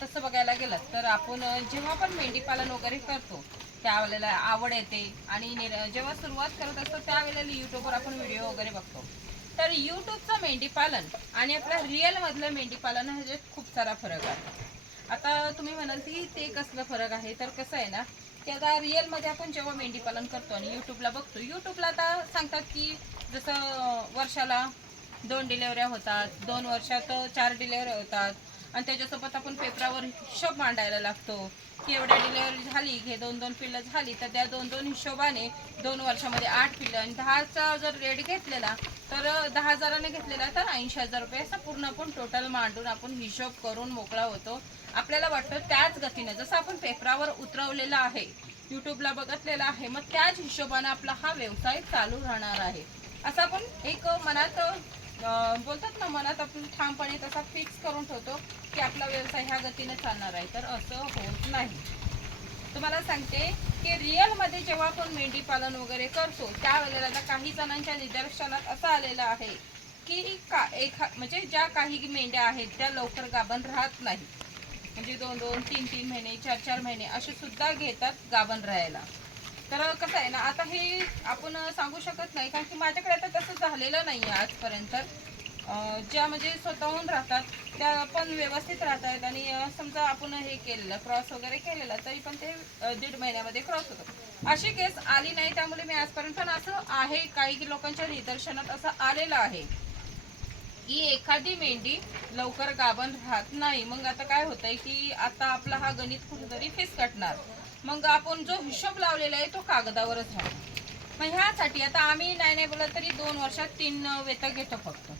तसं बघायला गेलं तर आपण जेव्हा पण मेंढीपालन वगैरे करतो त्यावेळेला आवड येते आणि जेव्हा सुरुवात करत असतो त्यावेळेला यूट्यूबवर आपण व्हिडिओ वगैरे बघतो. तर यूट्यूबचं मेंढीपालन आणि आपल्या रिअलमधलं मेंढीपालन ह्याच्यात खूप सारा फरक आहे. आता तुम्ही म्हणाल की ते कसलं फरक आहे? तर कसं आहे ना की आता रिअलमध्ये आपण जेव्हा मेंढीपालन करतो आणि यूट्यूबला बघतो यूट्यूबला आता सांगतात की जसं वर्षाला दोन डिलेवऱ्या होतात दोन वर्षात चार डिलेवऱ्या होतात आणि त्याच्यासोबत आपण पेपरावर हिशोब मांडायला लागतो. की एवढ्या डिलेवरी झाली हे दोन दोन पिल्लं झाली तर त्या दोन दोन हिशोबाने दोन वर्षामध्ये आठ पिल्लं. आणि दहाचा जर रेट घेतलेला तर दहा हजाराने घेतलेला तर ऐंशी हजार रुपये असं पूर्ण आपण टोटल मांडून आपण हिशोब करून मोकळा होतो. आपल्याला वाटतं त्याच गतीनं जसं आपण पेपरावर उतरवलेलं आहे यूट्यूबला बघितलेलं आहे मग त्याच हिशोबाने आपला हा व्यवसाय चालू राहणार आहे. असं आपण एक मनात बोलतात ना मनात आपण ठामपणे तसा फिक्स करून ठेवतो की आपला व्यवसाय ह्या गतीने चालणार आहे. तर असं होत नाही. तुम्हाला सांगते की रिअलमध्ये जेव्हा आपण मेंढी पालन वगैरे करतो त्यावेळेला आता काही जणांच्या निदर्शनात असं आलेलं आहे की का एखा म्हणजे ज्या काही मेंढ्या आहेत त्या लवकर गाभण राहत नाही. म्हणजे दोन दोन तीन तीन महिने चार चार महिने असे सुद्धा घेतात गाभण राहायला. तर कसं आहे ना आता हे आपण सांगू शकत नाही कारण की माझ्याकडे आता तसं झालेलं नाही आहे आजपर्यंत ज्या म्हणजे स्वतःहून राहतात त्या पण व्यवस्थित राहत आहेत आणि समजा आपण हे केलेलं क्रॉस वगैरे केलेलं तरी पण ते दीड महिन्यामध्ये क्रॉस होतं. अशी केस आली नाही त्यामुळे मी आजपर्यंत पण असं आहे काही लोकांच्या निदर्शनात असं आलेलं आहे. की एखादी मेंढी लवकर गाभण राहत नाही. मग आता काय होतंय की आता आपला हा गणित कुठेतरी फिसकटणार. मग आपण जो हिशोब लावलेला आहे तो कागदावरच राहतो. मग ह्यासाठी आता आम्ही नाही नाही बोलत तरी दोन वर्षात तीन वेतं घेतो फक्त.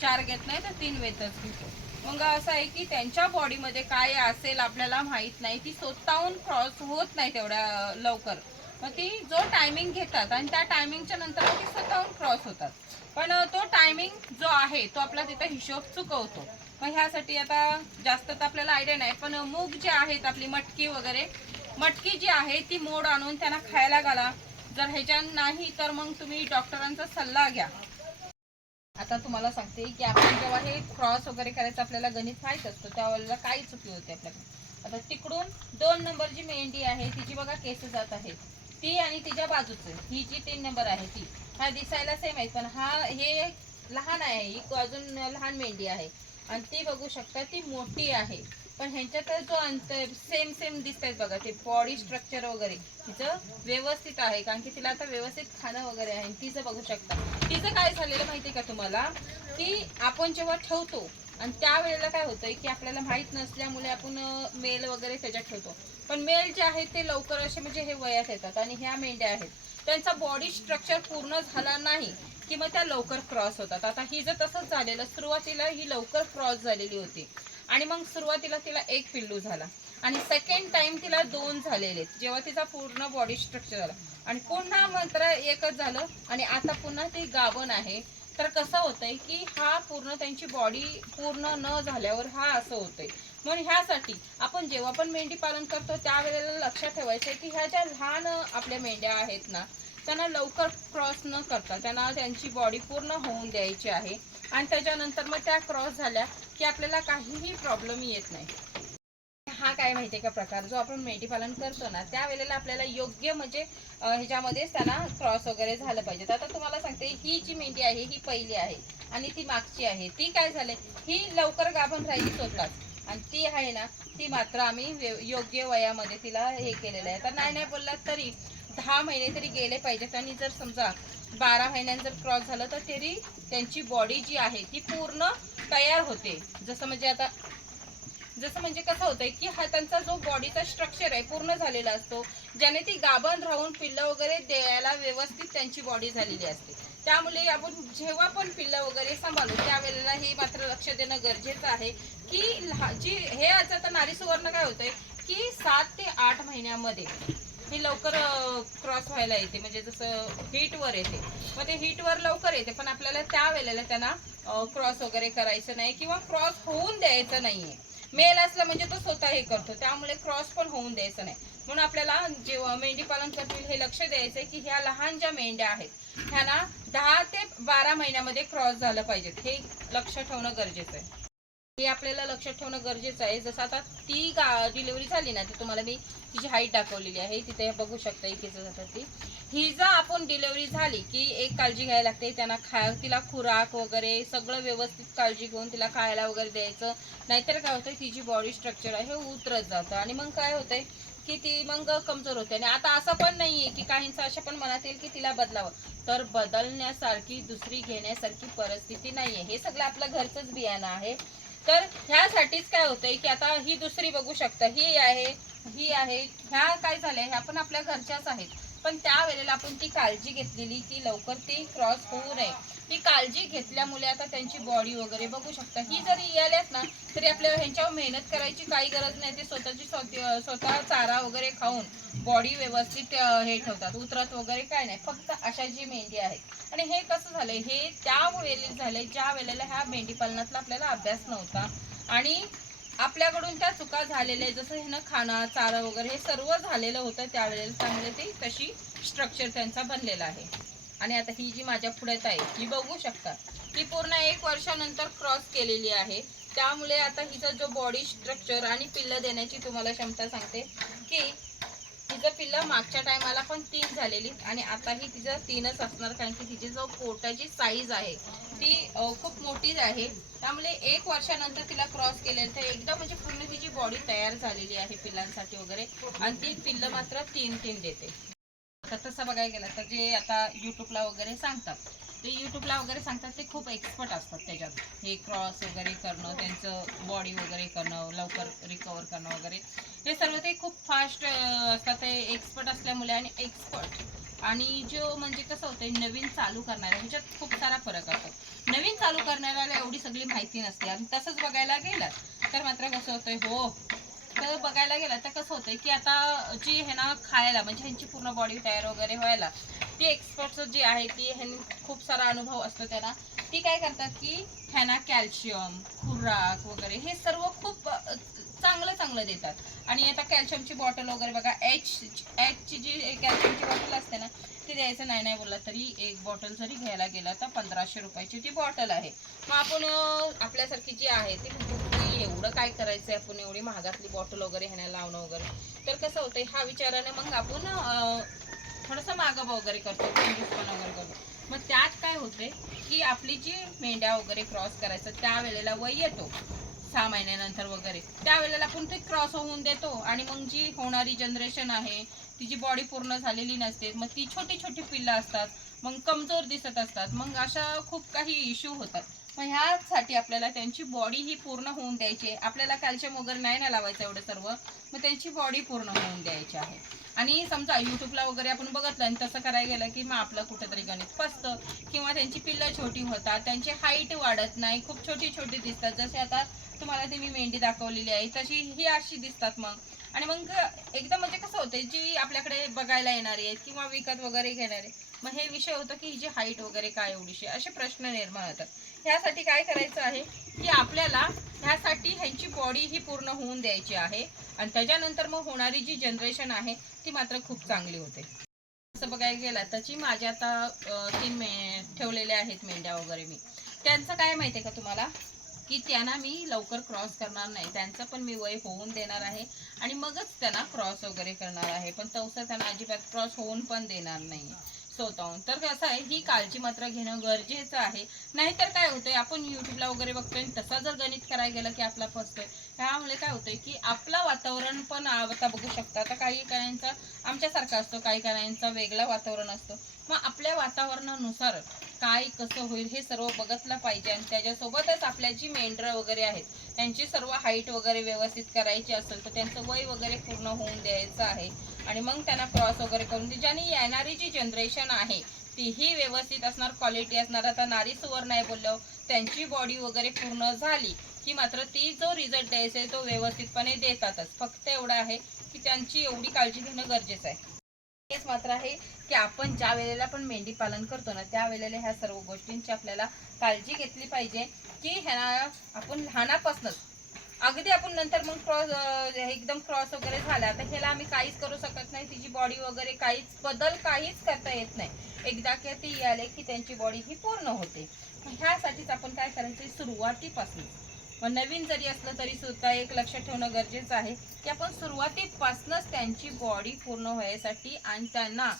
चार घेत नाही तर तीन वेतच घेतो. मग असं आहे की त्यांच्या बॉडीमध्ये काय असेल आपल्याला माहीत नाही ती स्वतःहून क्रॉस होत नाही तेवढ्या लवकर. मग ती जो टायमिंग घेतात आणि त्या टायमिंगच्या नंतर ती स्वतःहून क्रॉस होतात. पण तो टायमिंग जो आहे तो आपला तिथं हिशोब चुकवतो. मग ह्यासाठी आता जास्त तर आपल्याला आयडिया नाही पण मूग जे आहेत आपली मटकी वगैरे मटकी जी आहे ती मोड आणून त्यांना खायला घाला. जर ह्याच्या नाही तर मग तुम्ही डॉक्टरांचा सल्ला घ्या. आता तुम्हाला सांगते की आपण जेव्हा हे क्रॉस वगैरे करायचं आपल्याला गणित माहीत असतं त्यावेळेला काही चुकी होते आपल्याकडे. आता तिकडून दोन नंबर जी मेंढी आहे तिची बघा केस जात आहे ती आणि तिच्या बाजूचं. ही जी तीन नंबर आहे ती. हा दिसायला सेम आहे पण हा हे लहान आहे ही अजून लहान मेंढी आहे. आणि ती बघू शकता ती मोठी आहे. पण ह्यांच्यात जो अंतर सेम सेम दिसत बघा ते बॉडी स्ट्रक्चर वगैरे. तिचं व्यवस्थित आहे कारण की तिला आता व्यवस्थित खाणं वगैरे आहे तिचं बघू शकता. तिचं काय झालेलं माहिती का तुम्हाला? की आपण जेव्हा ठेवतो आणि त्यावेळेला काय होतंय की आपल्याला माहीत नसल्यामुळे आपण मेल वगैरे त्याच्यात ठेवतो. पण मेल जे आहेत ते लवकर असे म्हणजे हे वयात येतात आणि ह्या मेंढ्या आहेत. त्यांचा बॉडी स्ट्रक्चर पूर्ण झाला नाही की मग त्या लवकर क्रॉस होतात. आता ही जर तसंच झालेलं सुरुवातीला ही लवकर क्रॉस झालेली होती. आणि मग सुरुवातीला तिला एक पिल्लू झाला. आणि सेकंड टाइम तिला दोन झालेले जेव्हा तिचा पूर्ण बॉडी स्ट्रक्चर झाला. आणि पुन्हा मात्र एकच झालं. आणि आता पुन्हा ती गाभण आहे. तर कसं होतंय की हा पूर्ण त्यांची बॉडी पूर्ण न झाल्यावर हा असं होतंय. म्हणून ह्यासाठी आपण जेव्हा पण मेंढी पालन करतो त्यावेळेला लक्षात ठेवायचं आहे की ह्या ज्या लहान आपल्या मेंढ्या आहेत ना त्यांना लवकर क्रॉस न करता त्यांना त्यांची बॉडी पूर्ण होऊन द्यायची आहे. आणि त्याच्यानंतर मग त्या क्रॉस झाल्या की आपल्याला काहीही प्रॉब्लेम येत नाही. हा काय माहितीये का प्रकार? जो आपण मेंढी पालन करतो ना त्यावेळेला आपल्याला योग्य म्हणजे ह्याच्यामध्येच त्यांना क्रॉस वगैरे झालं पाहिजे. आता तुम्हाला सांगते ही जी मेंढी आहे ही पहिली आहे आणि ती मागची आहे. ती काय झाले? ही लवकर गाभण राहिली स्वतःच आणि ती आहे ना ती मात्र आम्ही योग्य वयामध्ये तिला हे केलेलं आहे. तर नाही नाही बोललात तरी दहा महिने तरी गेले पाहिजेत. आणि जर समजा बारा महिन्यांचं क्रॉस झालं तर तरी त्यांची बॉडी जी आहे ती पूर्ण तयार होते. जसं म्हणजे आता जसं म्हणजे कसं होतंय की हा त्यांचा जो बॉडीचा स्ट्रक्चर आहे पूर्ण झालेला असतो ज्याने ती गाभण राहून पिल्लं वगैरे द्यायला व्यवस्थित त्यांची बॉडी झालेली असते. त्यामुळे आपण जेव्हा पण पिल्लं वगैरे सांभाळू त्यावेळेला हे मात्र लक्ष देणं गरजेचं आहे की जी हे आज आता नारी सुवर्ण काय होतंय की सात ते आठ महिन्यामध्ये ही लवकर क्रॉस व्हायला येते. म्हणजे जसं हीटवर येते. मग ते हीटवर लवकर येते पण आपल्याला त्या वेळेला त्यांना क्रॉस वगैरे करायचं नाही किंवा क्रॉस होऊन द्यायचं नाहीये. मेल असलं म्हणजे तो स्वतः हे करतो. त्यामुळे क्रॉस पण होऊन द्यायचं नाही. म्हणून आपल्याला जेव्हा मेंढी पालन करतील हे लक्ष द्यायचं आहे की ह्या लहान ज्या मेंढ्या आहेत ह्यांना दहा ते बारा महिन्यामध्ये क्रॉस झालं पाहिजेत हे लक्ष ठेवणं गरजेचं आहे. हे आपल्याला लक्षात ठेवणं गरजेचं आहे. जसं आता ती गा डिलिव्हरी झाली ना ती तुम्हाला मी तिची हाईट दाखवलेली आहे. तिथे बघू शकता इथेच जातात ती. ही जर आपण डिलेवरी झाली की एक काळजी घ्यायला लागते. त्यांना खा तिला खुराक वगैरे सगळं व्यवस्थित काळजी घेऊन तिला खायला वगैरे द्यायचं. नाहीतर काय होतं तिची बॉडी स्ट्रक्चर आहे उतरत जातं. आणि मग काय होतंय की ती मग कमजोर होते. आणि आता असं पण नाहीये की काहींचं असं पण मनात येईल की तिला बदलावं. तर बदलण्यासारखी दुसरी घेण्यासारखी परिस्थिती नाही आहे हे सगळं आपलं घरचंच बियाणं आहे. तर ह्यासाठीच काय होतंय की आता ही दुसरी बघू शकता ही आहे ही आहे ह्या काय झाल्या ह्या पण आपल्या घरच्याच आहेत. पण त्यावेळेला आपण ती काळजी घेतलेली की लवकर ती क्रॉस होऊ नये. ही काळजी घेतल्यामुळे आता त्यांची बॉडी वगैरे बघू शकता. ही जरी आल्यात ना तरी आपल्याला ह्यांच्यावर मेहनत करायची काही गरज नाही. ते स्वतःची स्वतः चारा वगैरे खाऊन बॉडी व्यवस्थित हे ठेवतात. उतरत वगैरे काय नाही. फक्त अशा जी मेंढी आहे आणि हे कसं झालंय? हे त्यावेळेला झालंय ज्या वेळेला ह्या मेंढी पालनातला आपल्याला अभ्यास नव्हता. आणि आपल्याकडून त्या चुका झालेल्या आहेत. जसं ह्यानं खाणं चारा वगैरे हे सर्व झालेलं होतं त्यावेळेला. त्यामुळे ती तशी स्ट्रक्चर त्यांचा बनलेला आहे. आणि आता ही जी माझ्या पुढ्यात आहे ही बघू शकता ती पूर्ण एक वर्षानंतर क्रॉस केलेली आहे. त्यामुळे आता हिचा जो बॉडी स्ट्रक्चर आणि पिल्लं देण्याची तुम्हाला क्षमता सांगते की तिचं पिल्लं मागच्या टायमाला पण तीन झालेली आणि आताही तिचं तीनच असणार कारण की तिची जो पोटाची साईज आहे ती खूप मोठी आहे. त्यामुळे एक वर्षानंतर तिला क्रॉस केलेलं तर एकदम म्हणजे पूर्ण तिची बॉडी तयार झालेली आहे पिल्लांसाठी वगैरे. आणि ती पिल्लं मात्र तीन तीन देते. तर तसं बघायला गेलं तर जे आता यूट्यूबला वगैरे सांगतात ते यूट्यूबला वगैरे सांगतात ते खूप एक्सपर्ट असतात त्याच्यात. हे क्रॉस वगैरे करणं त्यांचं बॉडी वगैरे करणं लवकर रिकवर करणं वगैरे. हे सर्व ते खूप फास्ट असतात. ते एक्सपर्ट असल्यामुळे आणि एक्सपर्ट आणि जो म्हणजे कसं होतं नवीन चालू करणाऱ्या ह्याच्यात खूप सारा फरक असतो. नवीन चालू करणाऱ्याला एवढी सगळी माहिती नसते. आणि तसंच बघायला गेलं तर मात्र कसं होतंय हो तर बघायला गेलं तर कसं होतंय की आता जी हे ना खायला म्हणजे ह्यांची पूर्ण बॉडी तयार वगैरे व्हायला ती एक्सपर्ट जी आहे ती ह्यांनी खूप सारा अनुभव असतो त्यांना. ती काय करतात की ह्यांना कॅल्शियम खुराक वगैरे हे सर्व खूप चांगलं चांगलं देतात. आणि आता कॅल्शियमची बॉटल वगैरे बघा एच एचची जी कॅल्शियमची बॉटल असते ना ती द्यायचं नाही नाही बोलला तरी एक बॉटल जरी घ्यायला गेला तर पंधराशे रुपयाची ती बॉटल आहे. मग आपण आपल्यासारखी जी आहे ती म्हणतो की एवढं काय करायचं आहे आपण? एवढी महागातली बॉटल वगैरे ह्याला लावणं वगैरे. तर कसं होतंय हा विचाराने मग आपण अ, थोडंसं मागं वगैरे करतो पण वगैरे करतो. मग त्यात काय होते की आपली जी मेंढ्या वगैरे क्रॉस करायचं त्यावेळेला वय येतो सहा महिन्यानंतर वगैरे. त्यावेळेला आपण ते क्रॉस होऊन देतो आणि मग जी होणारी जनरेशन आहे तिची बॉडी पूर्ण झालेली नसते मग ती छोटी छोटी पिल्लं असतात मग कमजोर दिसत असतात मग अशा खूप काही इश्यू होतात. मग ह्यासाठी आपल्याला त्यांची बॉडी ही पूर्ण होऊन द्यायची आहे. आपल्याला कॅल्शियम वगैरे नाही ना लावायचं एवढं सर्व. मग त्यांची बॉडी पूर्ण होऊन द्यायची आहे. आणि समजा यूट्यूबला वगैरे आपण बघितलं आणि तसं करायला गेलं की मग आपलं कुठेतरी गणित फसतं किंवा त्यांची पिल्लं छोटी होतात त्यांची हाईट वाढत नाही खूप छोटी छोटी दिसतात. जसे आता तुम्हाला ती मी मेंढी दाखवलेली आहे तशी ही अशी दिसतात मग. आणि मग एकदम म्हणजे कसं होतं जी आपल्याकडे बघायला येणारी आहेत किंवा विकत वगैरे घेणारे मग हे विषय होतं की हिची हाईट वगैरे काय एवढीशी? असे प्रश्न निर्माण होतात. ह्यासाठी काय करायचं आहे की आपल्याला ह्यासाठी ह्यांची बॉडी ही पूर्ण होऊन द्यायची आहे आणि त्याच्यानंतर मग होणारी जी जनरेशन आहे ती मात्र खूप चांगली होते. असं बघायला गेलं त्याची माझ्या आता तीन मे ठेवलेल्या आहेत मेंढ्या वगैरे मी. त्यांचं काय माहिती आहे का तुम्हाला? की त्यांना मी लवकर क्रॉस करणार नाही. त्यांचं पण मी वय होऊन देणार आहे आणि मगच त्यांना क्रॉस वगैरे करणार आहे. पण तसं त्यांना अजिबात क्रॉस होऊन पण देणार नाही स्वतःहून तर कसं आहे ही काळजी मात्र घेणं गरजेचं आहे. नाहीतर काय होतंय आपण युट्यूबला वगैरे बघतोय तसा जर गणित करायला गेलं की आपला फसतोय त्यामुळे काय होतंय की आपलं वातावरण पण आता बघू शकता. आता काही काहींचा आमच्यासारखा असतो काही काहींचा वेगळा वातावरण असतो. मग आपल्या वातावरणानुसार काय कसं होईल हे सर्व बघतलं पाहिजे आणि त्याच्यासोबतच आपल्या जी मेंढरं वगैरे आहेत त्यांची सर्व हाईट वगैरे व्यवस्थित करायची असेल तर त्यांचं वय वगैरे पूर्ण होऊन द्यायचं आहे. आणि मग त्यांना क्रॉस वगैरे करून दे. ज्याने येणारी जी जनरेशन आहे तीही व्यवस्थित असणार क्वालिटी असणार. आता नारी सुवर्ण नाही बोललो त्यांची बॉडी वगैरे पूर्ण झाली की मात्र ती जो रिझल्ट द्यायचा आहे तो व्यवस्थितपणे देतातच. फक्त एवढं आहे की त्यांची एवढी काळजी घेणं गरजेचं आहे. हेच मात्र आहे की आपण ज्या वेळेला पण मेंढी पालन करतो ना त्या वेळेला ह्या सर्व गोष्टींची आपल्याला काळजी घेतली पाहिजे की ह्या आपण लहानापासूनच अगदी आपण नंतर मग क्रॉस एकदम क्रॉस वगैरे झाला तर ह्याला आम्ही काहीच करू शकत नाही. तिची बॉडी वगैरे काहीच बदल काहीच करता येत नाही. एकदा की ती आले की त्यांची बॉडी ही पूर्ण होते. ह्यासाठीच आपण काय करायचं सुरुवातीपासून. मग नवीन जरी असलं तरी सुद्धा एक लक्ष ठेवणं गरजेचं आहे की आपण सुरुवातीपासूनच त्यांची बॉडी पूर्ण व्हायसाठी आणि त्यांना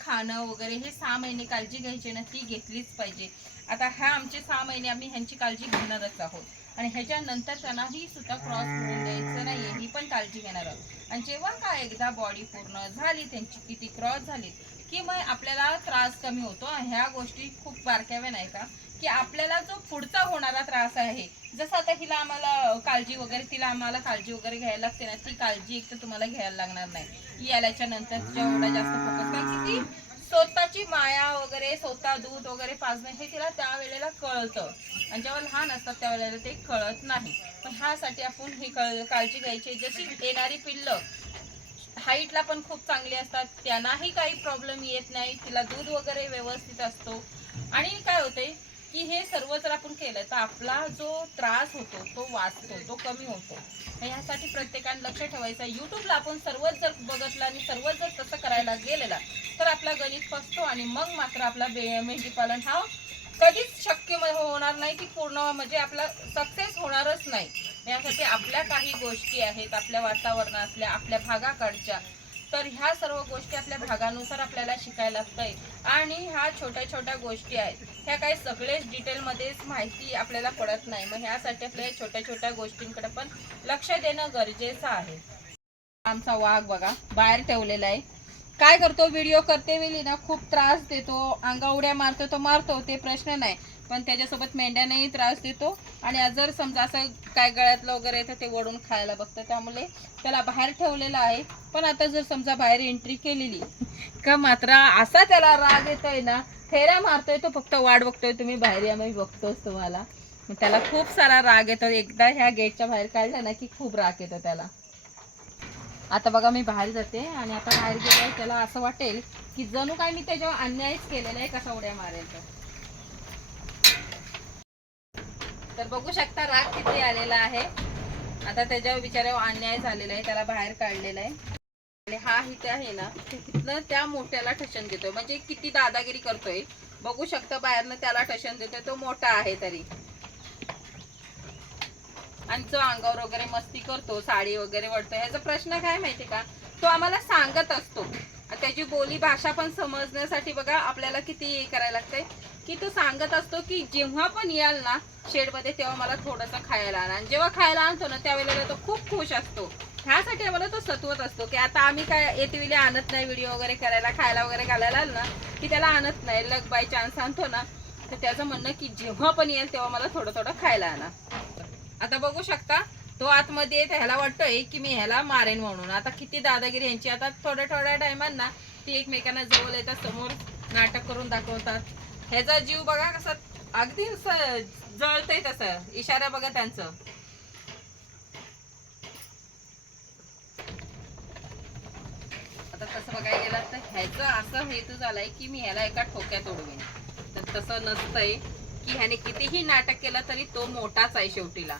खाणं वगैरे हे सहा महिने काळजी घ्यायची ना ती घेतलीच पाहिजे. आता ह्या आमचे सहा महिने आम्ही ह्यांची काळजी घेणारच आहोत. आणि ह्याच्यानंतर त्यांनाही सुद्धा क्रॉस करून द्यायचं नाही ही पण काळजी घेणार आहोत. आणि जेव्हा का एकदा बॉडी पूर्ण झाली त्यांची किती क्रॉस झाली की मग आपल्याला त्रास कमी होतो. ह्या गोष्टी खूप बारक्याव्या नाही का की आपल्याला जो पुढचा होणारा त्रास आहे जसं आता हिला आम्हाला काळजी वगैरे तिला आम्हाला काळजी वगैरे घ्यायला लागते ना ती काळजी एक तर तुम्हाला घ्यायला लागणार नाही. याल्याच्या नंतर जेवढा जास्त फोकस कारण की ती स्वतःची माया वगैरे स्वतः दूध वगैरे पाजणं हे तिला त्यावेळेला कळतं. आणि जेव्हा लहान असतात त्यावेळेला ते कळत नाही. पण ह्यासाठी आपण ही कळ काळजी घ्यायची. जशी येणारी पिल्लं हाईटला पण खूप चांगली असतात त्यांनाही काही प्रॉब्लेम येत नाही. तिला दूध वगैरे व्यवस्थित असतो. आणि काय होते की हे सर्व जर आपण केलं तर आपला जो त्रास होतो तो वाचतो तो कमी होतो. ह्यासाठी प्रत्येकाने लक्ष ठेवायचं युट्यूबला आपण सर्वच जर बघितलं आणि सर्वच जर तसं करायला गेलेला तर आपला गणित फसतो आणि मग मात्र आपला बे मेंढीपालन हा कधीच शक्य म- होणार नाही की पूर्ण म्हणजे आपला सक्सेस होणारच नाही. यासाठी आपल्या काही गोष्टी आहेत आपल्या वातावरणातल्या आपल्या भागाकडच्या तर ह्या सर्व गोष्टी आपल्या भागानुसार आपल्याला शिकायला लागतंय. आणि ह्या छोट्या छोट्या गोष्टी आहेत. ह्या काही सगळेच डिटेलमध्येच माहिती आपल्याला पडत नाही. मग ह्यासाठी आपल्या छोट्या छोट्या गोष्टींकडे पण लक्ष देणं गरजेचं आहे. आमचा वाघ बघा बाहेर ठेवलेला आहे. काय करतो? व्हिडिओ करते वेळी ना खूप त्रास देतो अंगाउड्या मारतो तो मारतो ते प्रश्न नाही. पण त्याच्यासोबत मेंढ्यानेही त्रास देतो. आणि जर समजा असं काय गळ्यातलं वगैरे येतं ते वडून खायला बघतं त्यामुळे त्याला बाहेर ठेवलेलं आहे. पण आता जर समजा बाहेर एंट्री केलेली का मात्र असा त्याला राग येतोय ना फेऱ्या मारतोय तो फक्त वाट बघतोय तुम्ही बाहेर या मी बघतोच तुम्हाला. मग त्याला खूप सारा राग येतो. एकदा ह्या गेटच्या बाहेर काढला ना की खूप राग येतो त्याला. आता बघा मी बाहेर जाते आणि आता बाहेर गेल्यावर त्याला असं वाटेल की जणू काय मी त्याच्यावर अन्यायच केलेला आहे कसा उड्या मारेल तर तर बघू शकता राग किती आलेला आहे. आता त्याच्यावर बिचाऱ्यावर अन्याय झालेला आहे त्याला बाहेर काढलेला आहे. आणि हा इथे आहे ना तिथनं त्या मोठ्याला ठशन देतोय. म्हणजे किती दादागिरी करतोय. बघू शकता बाहेरनं त्याला ठशन देतोय तो मोठा आहे तरी. आणि जो अंगावर वगैरे मस्ती करतो साडी वगैरे वळतो ह्याचा प्रश्न काय माहितीये का? तो आम्हाला सांगत असतो. त्याची बोली भाषा पण समजण्यासाठी बघा आपल्याला किती हे करायला लागतंय. की तो सांगत असतो की जेव्हा पण याल ना शेडमध्ये तेव्हा मला थोडंसं खायला आणा. आणि जेव्हा खायला आणतो ना त्यावेळेला तो खूप खुश असतो. ह्यासाठी आम्हाला तो सतवत असतो की आता आम्ही काय येते आणत नाही व्हिडिओ वगैरे करायला खायला वगैरे घालायला ना की त्याला आणत नाही. लग बाय चान्स आणतो ना तर त्याचं म्हणणं की जेव्हा पण येईल तेव्हा मला थोडं थोडं खायला आणा. आता बघू शकता तो आतमध्ये येत ह्याला वाटतोय की मी ह्याला मारेन म्हणून. आता किती दादागिरी यांची. आता थोड्या थोड्या टायमांना ती एकमेकांना जवळ येतात समोर नाटक करून दाखवतात. ह्याचा जीव बघा कसा अगदी जळतय जळतंय तसं. इशारा बघा त्यांचं. आता तसं बघायला गेलं तर ह्याचं असं हेतू झालाय की मी ह्याला एका ठोक्यात उडवेन तर तसं नसतंय की ह्याने कितीही नाटक केलं तरी तो मोठाच आहे शेवटीला.